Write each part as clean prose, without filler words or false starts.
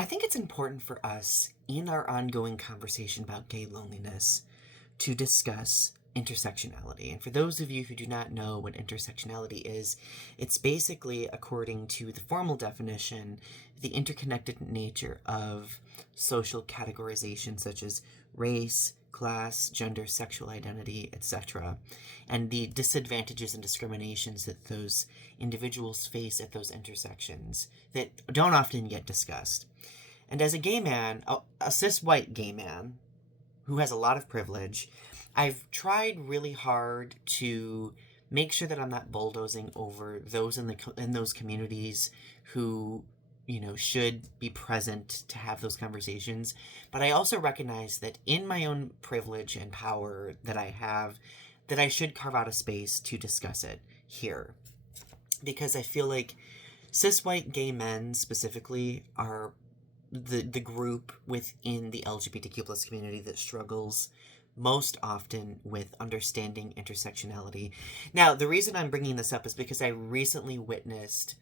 I think it's important for us in our ongoing conversation about gay loneliness to discuss intersectionality. And for those of you who do not know what intersectionality is, it's basically, according to the formal definition, the interconnected nature of social categorization such as race, class, gender, sexual identity, etc., and the disadvantages and discriminations that those individuals face at those intersections that don't often get discussed. And as a gay man, a cis white gay man who has a lot of privilege, I've tried really hard to make sure that I'm not bulldozing over those in those communities who, should be present to have those conversations. But I also recognize that in my own privilege and power that I have, that I should carve out a space to discuss it here. Because I feel like cis white gay men specifically are the group within the LGBTQ plus community that struggles most often with understanding intersectionality. Now, the reason I'm bringing this up is because I recently witnessed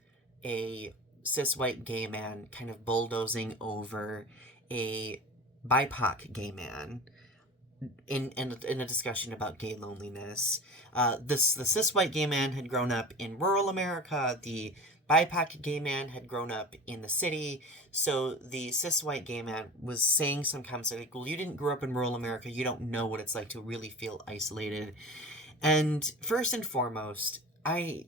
a cis white gay man kind of bulldozing over a BIPOC gay man in a discussion about gay loneliness. The cis white gay man had grown up in rural America. The BIPOC gay man had grown up in the city. So the cis white gay man was saying some comments like, well, you didn't grow up in rural America. You don't know what it's like to really feel isolated. And first and foremost, I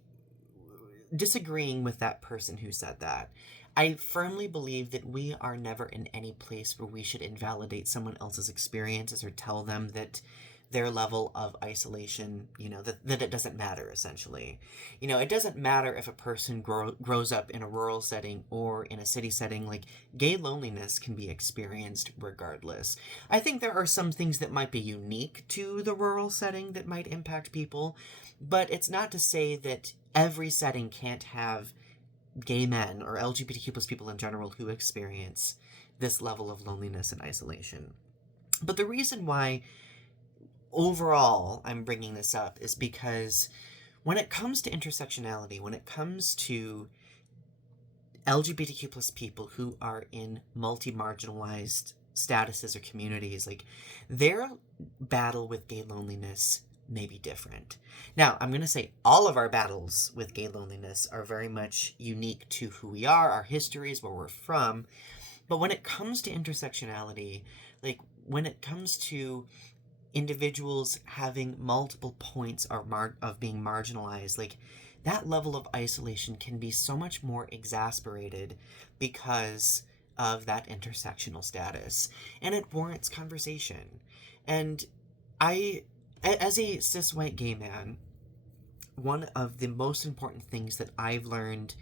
disagreeing with that person who said that. I firmly believe that we are never in any place where we should invalidate someone else's experiences or tell them that their level of isolation, that it doesn't matter, essentially. It doesn't matter if a person grows up in a rural setting or in a city setting. Like, gay loneliness can be experienced regardless. I think there are some things that might be unique to the rural setting that might impact people, but it's not to say that every setting can't have gay men or LGBTQ plus people in general who experience this level of loneliness and isolation. But the reason why overall I'm bringing this up is because when it comes to intersectionality, when it comes to LGBTQ plus people who are in multi-marginalized statuses or communities, like, their battle with gay loneliness may be different. Now, I'm going to say all of our battles with gay loneliness are very much unique to who we are, our histories, where we're from. But when it comes to intersectionality, like, when it comes to individuals having multiple points of being marginalized, like, that level of isolation can be so much more exasperated because of that intersectional status. And it warrants conversation. And as a cis white gay man, one of the most important things that I've learned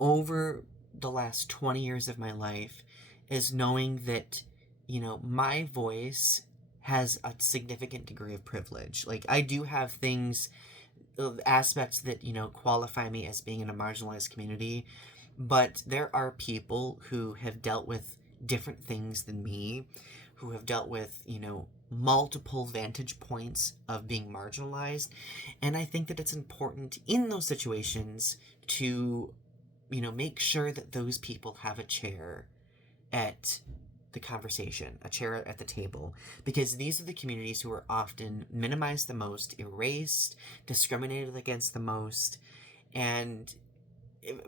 over the last 20 years of my life is knowing that, my voice has a significant degree of privilege. Like, I do have aspects that, qualify me as being in a marginalized community, but there are people who have dealt with different things than me, who have dealt with, multiple vantage points of being marginalized. And I think that it's important in those situations to, make sure that those people have a chair at the conversation, a chair at the table, because these are the communities who are often minimized the most, erased, discriminated against the most. And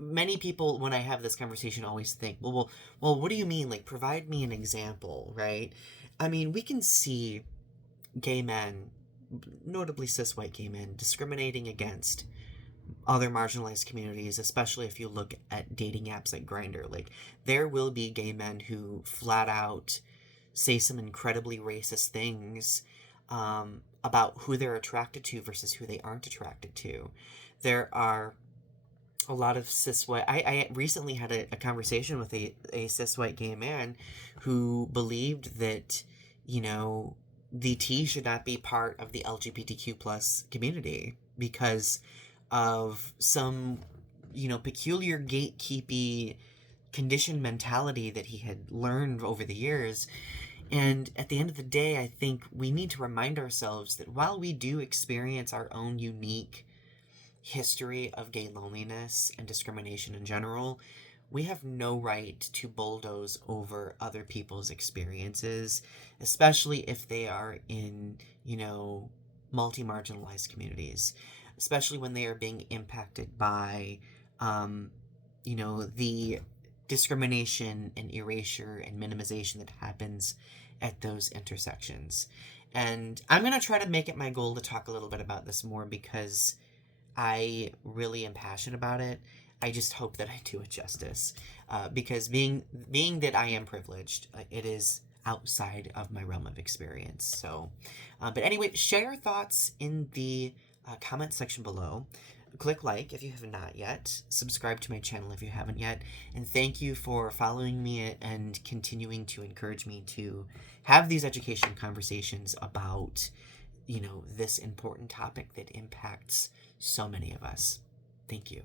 many people, when I have this conversation, always think, well, what do you mean? Like, provide me an example, right? I mean, we can see gay men, notably cis white gay men, discriminating against other marginalized communities, especially if you look at dating apps like Grindr. Like, there will be gay men who flat out say some incredibly racist things about who they're attracted to versus who they aren't attracted to. There are a lot of cis white. I recently had a conversation with a cis white gay man who believed that, the T should not be part of the LGBTQ plus community because of some, peculiar gatekeepy conditioned mentality that he had learned over the years. And at the end of the day, I think we need to remind ourselves that while we do experience our own unique history of gay loneliness and discrimination in general, we have no right to bulldoze over other people's experiences, especially if they are in, multi-marginalized communities, especially when they are being impacted by, um, the discrimination and erasure and minimization that happens at those intersections. And I'm going to try to make it my goal to talk a little bit about this more because I really am passionate about it. I just hope that I do it justice, because being that I am privileged, it is outside of my realm of experience. So, but anyway, share your thoughts in the comment section below. Click like if you have not yet. Subscribe to my channel if you haven't yet. And thank you for following me and continuing to encourage me to have these education conversations about, this important topic that impacts so many of us. Thank you.